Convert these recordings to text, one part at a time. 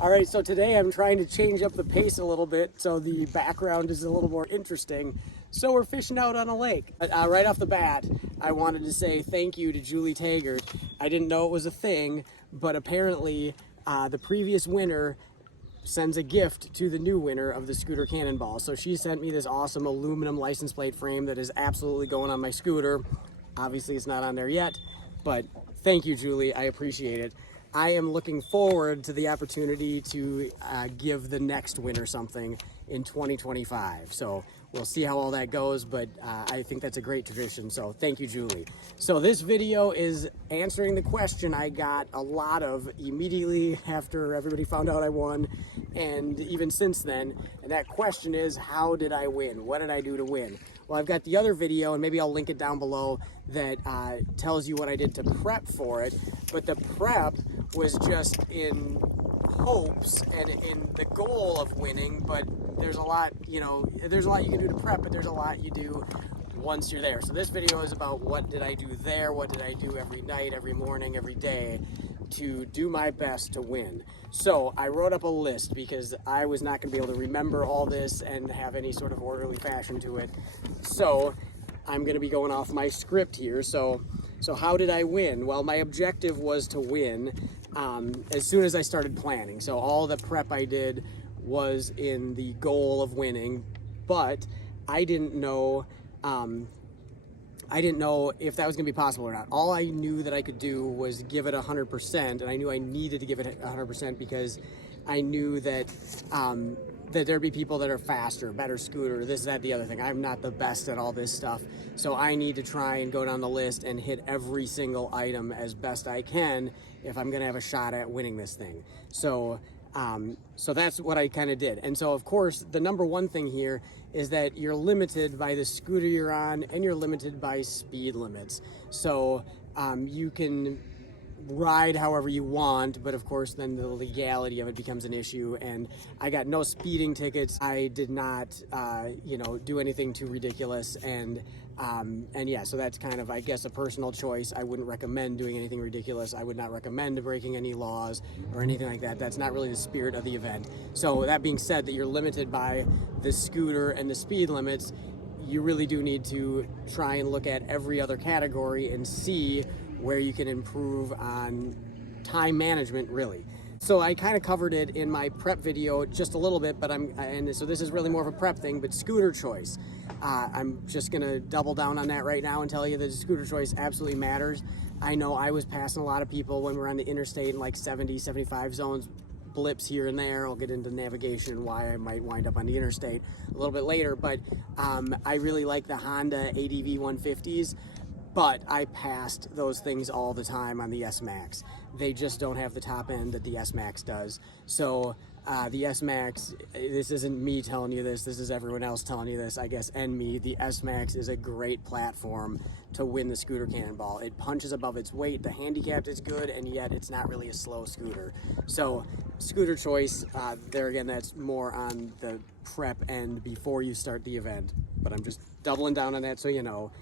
All right, so today I'm trying to change up the pace a little bit so the background is a little more interesting. So we're fishing out on a lake. Right off the bat, I wanted to say thank you to Julie Taggert. I didn't know it was a thing, but apparently the previous winner sends a gift to the new winner of the scooter cannonball. So she sent me this awesome aluminum license plate frame that is absolutely going on my scooter. Obviously it's not on there yet, but thank you, Julie. I appreciate it. I am looking forward to the opportunity to give the next winner something in 2025. So we'll see how all that goes, but I think that's a great tradition. So thank you, Julie. So this video is answering the question I got a lot of immediately after everybody found out I won, and even since then. And that question is, how did I win? What did I do to win? Well, I've got the other video, and maybe I'll link it down below, that tells you what I did to prep for it. But the prep was just in hopes and in the goal of winning, but there's a lot, there's a lot you can do to prep, but there's a lot you do once you're there. So this video is about what did I do there, what did I do every night, every morning, every day to do my best to win. So I wrote up a list because I was not going to be able to remember all this and have any sort of orderly fashion to it. So I'm going to be going off my script here. So how did I win? Well, my objective was to win as soon as I started planning. So all the prep I did was in the goal of winning, but I didn't know if that was going to be possible or not. All I knew that I could do was give it 100%, and I knew I needed to give it 100% because I knew that that there'd be people that are faster, better scooter, this, that, the other thing. I'm not the best at all this stuff, so I need to try and go down the list and hit every single item as best I can if I'm going to have a shot at winning this thing. So that's what I kind of did. And so, of course, the number one thing here is that you're limited by the scooter you're on, and you're limited by speed limits. So you can ride however you want, but of course then the legality of it becomes an issue. And I got no speeding tickets. I did not do anything too ridiculous, and yeah, so that's kind of, I guess, a personal choice. I wouldn't recommend doing anything ridiculous. I would not recommend breaking any laws or anything like that. That's not really the spirit of the event. So that being said, that you're limited by the scooter and the speed limits, you really do need to try and look at every other category and see where you can improve on time management, really. So I kind of covered it in my prep video just a little bit, but so this is really more of a prep thing, but scooter choice. I'm just gonna double down on that right now and tell you that scooter choice absolutely matters. I know I was passing a lot of people when we're on the interstate in like 70, 75 zones, blips here and there. I'll get into navigation and why I might wind up on the interstate a little bit later, but I really like the Honda ADV 150s. But I passed those things all the time on the S-Max. They just don't have the top end that the S-Max does. So the S-Max, this isn't me telling you this is everyone else telling you this, I guess, and me. The S-Max is a great platform to win the scooter cannonball. It punches above its weight, the handicap is good, and yet it's not really a slow scooter. So scooter choice, there again, that's more on the prep end before you start the event. But I'm just doubling down on that so you know.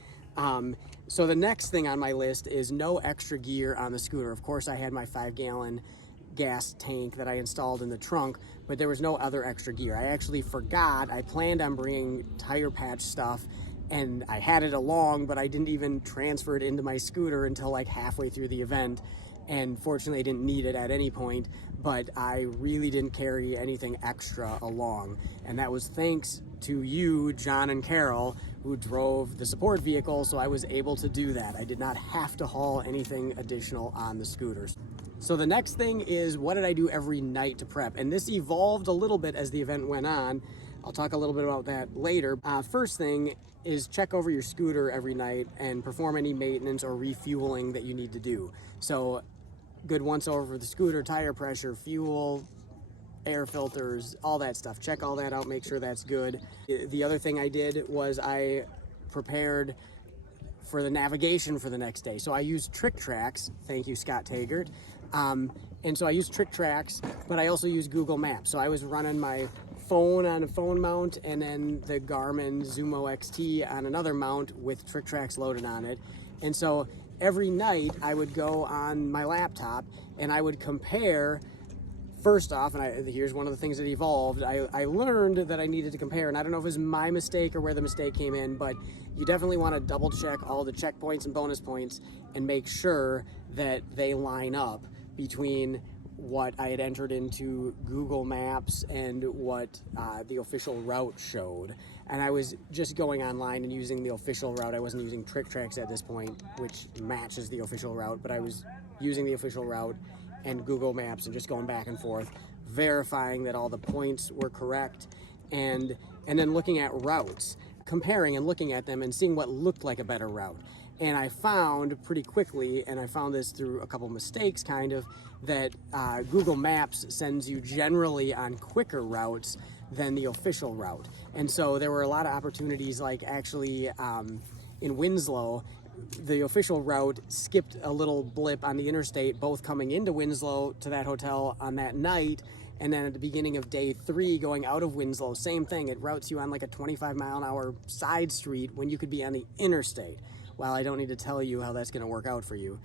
So the next thing on my list is no extra gear on the scooter. Of course, I had my 5-gallon gas tank that I installed in the trunk, but there was no other extra gear. I actually forgot. I planned on bringing tire patch stuff, and I had it along, but I didn't even transfer it into my scooter until like halfway through the event. And fortunately I didn't need it at any point, but I really didn't carry anything extra along. And that was thanks to you, John and Carol, who drove the support vehicle, so I was able to do that. I did not have to haul anything additional on the scooters. So the next thing is, what did I do every night to prep? And this evolved a little bit as the event went on. I'll talk a little bit about that later. First thing is check over your scooter every night and perform any maintenance or refueling that you need to do. So good once over for the scooter, tire pressure, fuel, air filters, all that stuff. Check all that out, make sure that's good. The other thing I did was I prepared for the navigation for the next day. So I used Trick Tracks, thank you, Scott Taggert. And so I used Trick Tracks, but I also used Google Maps. So I was running my phone on a phone mount and then the Garmin Zumo XT on another mount with Trick Tracks loaded on it. And so every night I would go on my laptop and I would compare First off, and here's one of the things that evolved, I learned that I needed to compare, and I don't know if it was my mistake or where the mistake came in, but you definitely want to double check all the checkpoints and bonus points and make sure that they line up between what I had entered into Google Maps and what the official route showed. And I was just going online and using the official route. I wasn't using Trick Tracks at this point, which matches the official route, but I was using the official route and Google Maps and just going back and forth, verifying that all the points were correct, and then looking at routes, comparing and looking at them and seeing what looked like a better route. And I found pretty quickly, and I found this through a couple mistakes kind of, that Google Maps sends you generally on quicker routes than the official route. And so there were a lot of opportunities, like actually in Winslow, the official route skipped a little blip on the interstate, both coming into Winslow to that hotel on that night, and then at the beginning of day 3 going out of Winslow, same thing. It routes you on like a 25-mile-an-hour side street when you could be on the interstate. Well, I don't need to tell you how that's going to work out for you,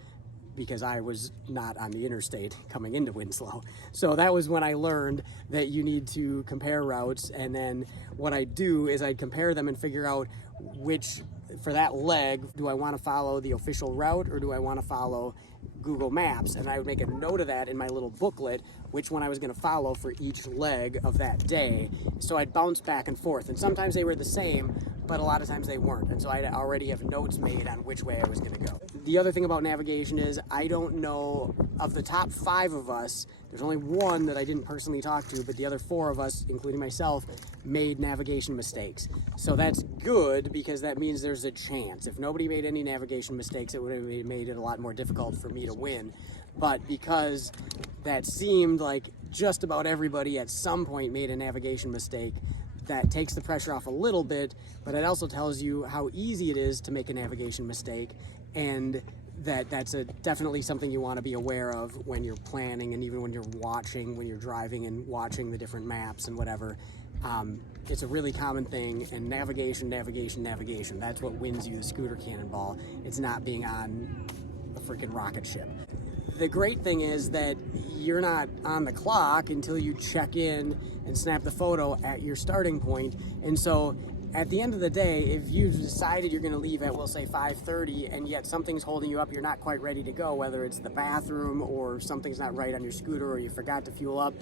because I was not on the interstate coming into Winslow. So that was when I learned that you need to compare routes, and then what I do is I compare them and figure out which, for that leg, do I want to follow the official route or do I want to follow Google Maps? And I would make a note of that in my little booklet, which one I was going to follow for each leg of that day. So I'd bounce back and forth, and sometimes they were the same, but a lot of times they weren't. And so I'd already have notes made on which way I was going to go. The other thing about navigation is I don't know, of the top 5 of us, there's only one that I didn't personally talk to, but the other 4 of us, including myself, made navigation mistakes. So that's good, because that means there's a chance. If nobody made any navigation mistakes, it would have made it a lot more difficult for me to win. But because that seemed like just about everybody at some point made a navigation mistake, that takes the pressure off a little bit, but it also tells you how easy it is to make a navigation mistake, and that's definitely something you want to be aware of when you're planning, and even when you're watching, when you're driving and watching the different maps and whatever. It's a really common thing, and navigation, that's what wins you the scooter cannonball. It's not being on a freaking rocket ship. The great thing is that you're not on the clock until you check in and snap the photo at your starting point. And so at the end of the day, if you've decided you're going to leave at, we'll say 5:30, and yet something's holding you up, you're not quite ready to go, whether it's the bathroom or something's not right on your scooter or you forgot to fuel up,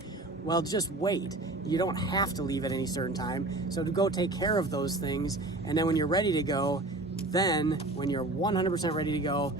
well, just wait. You don't have to leave at any certain time. So to go take care of those things, and then when you're ready to go, then when you're 100% ready to go,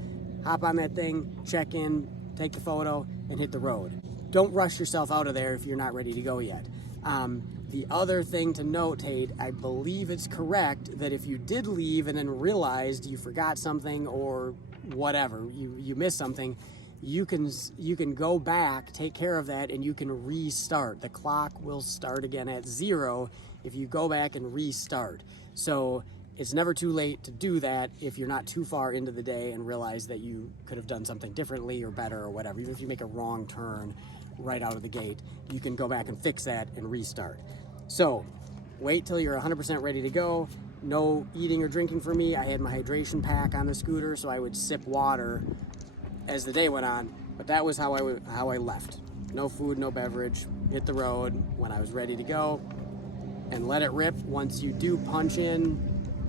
hop on that thing, check in, take the photo, and hit the road. Don't rush yourself out of there if you're not ready to go yet. The other thing to notate, I believe it's correct, that if you did leave and then realized you forgot something or whatever, you missed something, you can go back, take care of that, and you can restart. The clock will start again at 0 if you go back and restart. So it's never too late to do that if you're not too far into the day and realize that you could have done something differently or better or whatever. Even if you make a wrong turn right out of the gate, you can go back and fix that and restart. So wait till you're 100% ready to go. No eating or drinking for me. I had my hydration pack on the scooter, so I would sip water as the day went on, but that was how I left. No food, no beverage, hit the road when I was ready to go, and let it rip. Once you do punch in,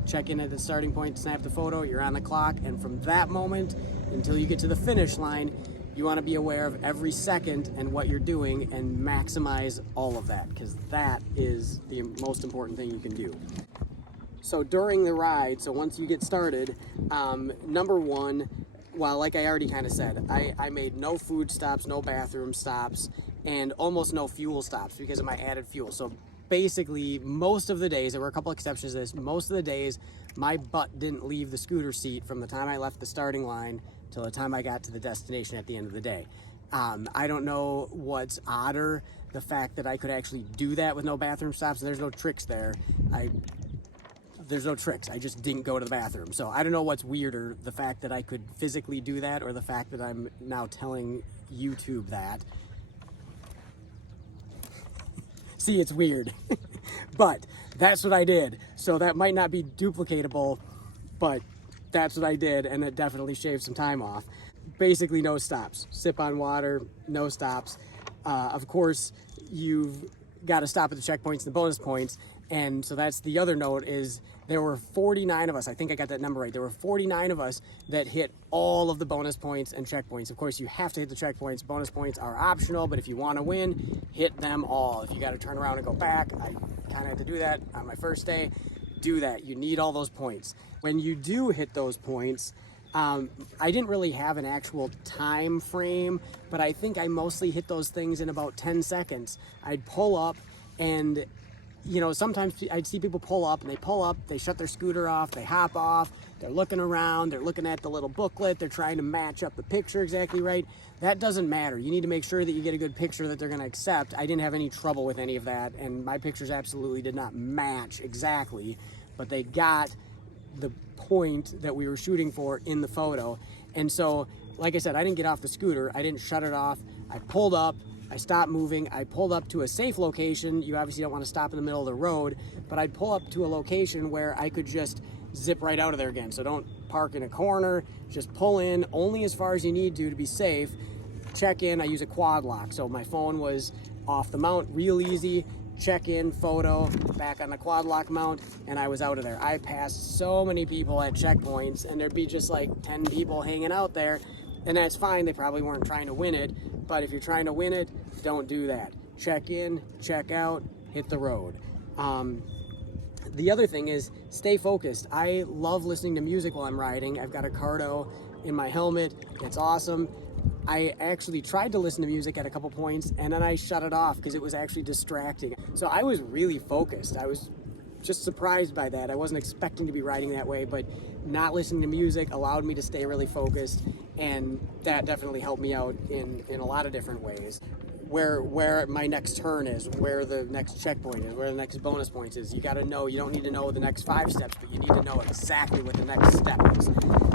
check in at the starting point, snap the photo, you're on the clock, and from that moment until you get to the finish line, you want to be aware of every second and what you're doing and maximize all of that, because that is the most important thing you can do. So during the ride, so once you get started, number one, well, like I already kind of said, I made no food stops, no bathroom stops, and almost no fuel stops because of my added fuel. So basically, most of the days, there were a couple exceptions to this, most of the days, my butt didn't leave the scooter seat from the time I left the starting line till the time I got to the destination at the end of the day. I don't know what's odder, the fact that I could actually do that with no bathroom stops, and there's no tricks there. There's no tricks. I just didn't go to the bathroom. So I don't know what's weirder, the fact that I could physically do that or the fact that I'm now telling YouTube that. See, it's weird. But that's what I did. So that might not be duplicatable, but that's what I did, and it definitely shaved some time off. Basically no stops. Sip on water, no stops. Of course, you've got to stop at the checkpoints and the bonus points. And so that's the other note is there were 49 of us. I think I got that number right. There were 49 of us that hit all of the bonus points and checkpoints. Of course, you have to hit the checkpoints. Bonus points are optional, but if you want to win, hit them all. If you got to turn around and go back, I kind of had to do that on my first day. Do that. You need all those points. When you do hit those points, I didn't really have an actual time frame, but I think I mostly hit those things in about 10 seconds. I'd pull up and sometimes I'd see people pull up and they pull up, they shut their scooter off, they hop off, they're looking around, they're looking at the little booklet, they're trying to match up the picture exactly right. That doesn't matter. You need to make sure that you get a good picture that they're going to accept. I didn't have any trouble with any of that, and my pictures absolutely did not match exactly, but they got the point that we were shooting for in the photo. And so, like I said, I didn't get off the scooter, I didn't shut it off, I pulled up, I stopped moving, I pulled up to a safe location. You obviously don't want to stop in the middle of the road, but I'd pull up to a location where I could just zip right out of there again. So don't park in a corner, just pull in only as far as you need to be safe. Check in, I use a quad lock. So my phone was off the mount, real easy. Check in, photo, back on the quad lock mount, and I was out of there. I passed so many people at checkpoints, and there'd be just like 10 people hanging out there, and that's fine. They probably weren't trying to win it, but if you're trying to win it, don't do that. Check in, check out, hit the road. The other thing is stay focused. I love listening to music while I'm riding. I've got a Cardo in my helmet. It's awesome. I actually tried to listen to music at a couple points and then I shut it off because it was actually distracting. So I was really focused. I was just surprised by that. I wasn't expecting to be riding that way, but not listening to music allowed me to stay really focused, and that definitely helped me out in a lot of different ways. Where my next turn is, where the next checkpoint is, where the next bonus points is. You got to know. You don't need to know the next 5 steps, but you need to know exactly what the next step is.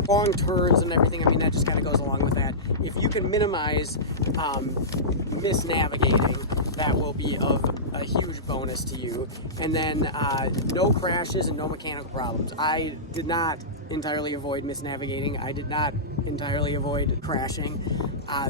Long turns and everything, I mean, that just kind of goes along with that. If you can minimize misnavigating, that will be of a huge bonus to you. And then no crashes and no mechanical problems. I did not entirely avoid misnavigating. I did not entirely avoid crashing.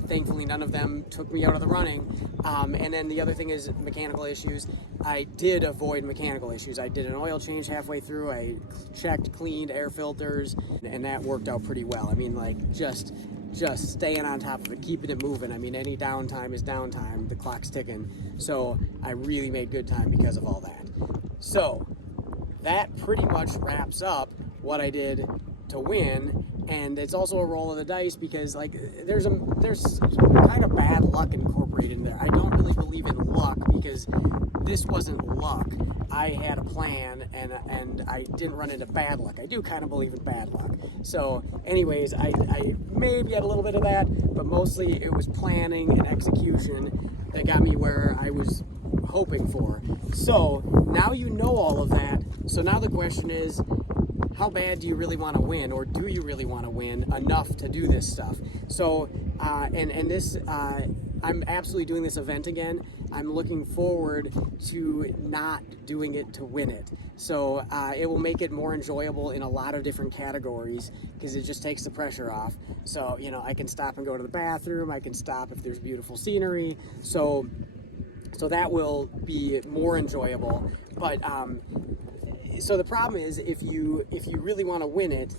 Thankfully, none of them took me out of the running. And then the other thing is mechanical issues. I did avoid mechanical issues. I did an oil change halfway through. I checked, cleaned air filters, and that worked out pretty well. I mean, like, just staying on top of it, keeping it moving. I mean, any downtime is downtime. The clock's ticking. So I really made good time because of all that. So that pretty much wraps up what I did to win. And it's also a roll of the dice because, like, there's kind of bad luck incorporated in there. I don't really believe in luck because this wasn't luck. I had a plan and I didn't run into bad luck. I do kind of believe in bad luck. So anyways, I maybe had a little bit of that, but mostly it was planning and execution that got me where I was hoping for. So now you know all of that. So now the question is, how bad do you really want to win, or do you really want to win enough to do this stuff? So, I'm absolutely doing this event again. I'm looking forward to not doing it to win it. So it will make it more enjoyable in a lot of different categories because it just takes the pressure off. So, I can stop and go to the bathroom. I can stop if there's beautiful scenery. So that will be more enjoyable. But, so the problem is, if you really want to win it,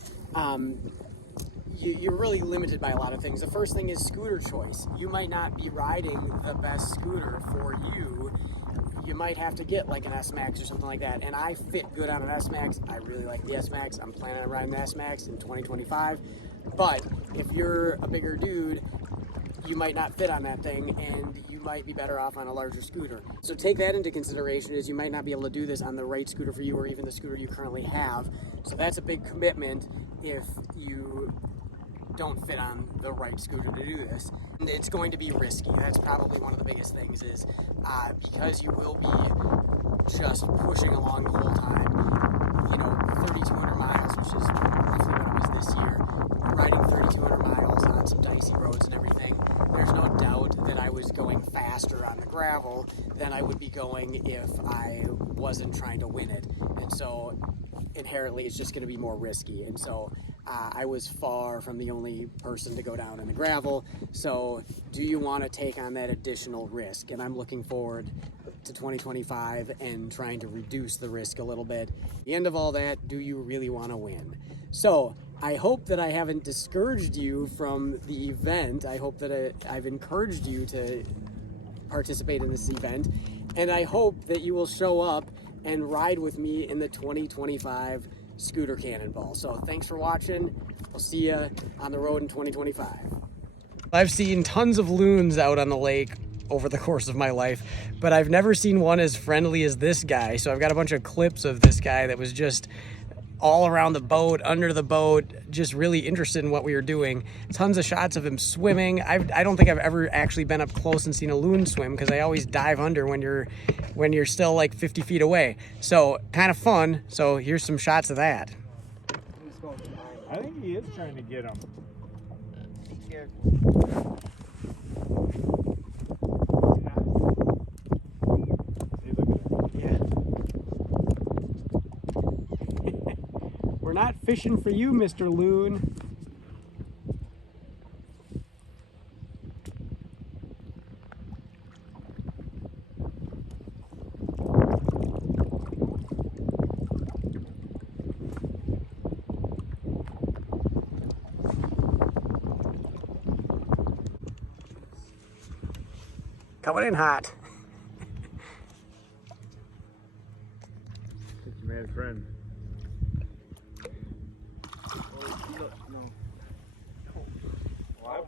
you're really limited by a lot of things. The first thing is scooter choice. You might not be riding the best scooter for you. You might have to get like an S-Max or something like that. And I fit good on an S-Max. I really like the S-Max. I'm planning on riding the S-Max in 2025. But if you're a bigger dude, you might not fit on that thing, and you might be better off on a larger scooter. So take that into consideration, as you might not be able to do this on the right scooter for you, or even the scooter you currently have. So that's a big commitment if you don't fit on the right scooter to do this. And it's going to be risky. That's probably one of the biggest things, is because you will be just pushing along the whole time. 3,200 miles, which is roughly what it was this year. Riding 3,200 miles on some dicey roads and everything. There's no doubt that I was going fast faster on the gravel than I would be going if I wasn't trying to win it. And so inherently it's just going to be more risky. And so I was far from the only person to go down in the gravel. So do you want to take on that additional risk? And I'm looking forward to 2025 and trying to reduce the risk a little bit. At the end of all that, do you really want to win? So I hope that I haven't discouraged you from the event. I hope that I've encouraged you to participate in this event. And I hope that you will show up and ride with me in the 2025 Scooter Cannonball. So thanks for watching. I'll see you on the road in 2025. I've seen tons of loons out on the lake over the course of my life, but I've never seen one as friendly as this guy. So I've got a bunch of clips of this guy that was just all around the boat, under the boat, just really interested in what we were doing. Tons of shots of him swimming. I don't think I've ever actually been up close and seen a loon swim, because I always dive under when you're still like 50 feet away. So kind of fun. So here's some shots of that. I think he is trying to get him. Be careful. We're not fishing for you, Mr. Loon. Coming in hot. It's your man friend. No. What?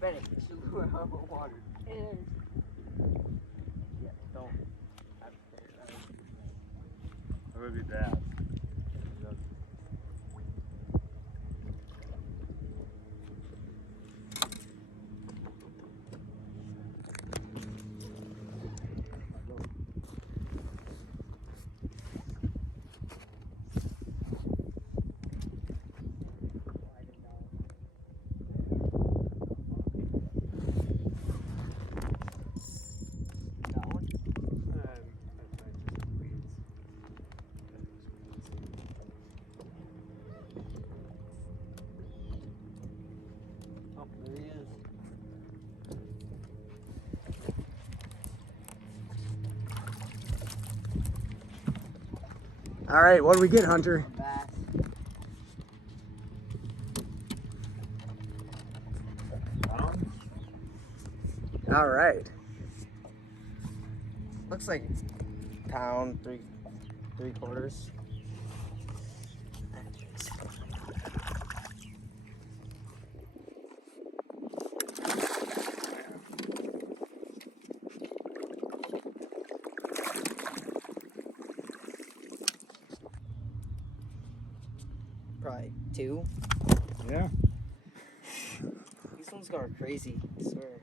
Benny, it's a lure out of water. Yeah, don't. That would be bad. There he is. All right, what do we get, Hunter? Bass. All right. Looks like pound, three quarters. Probably 2. Yeah. These ones are crazy, I swear.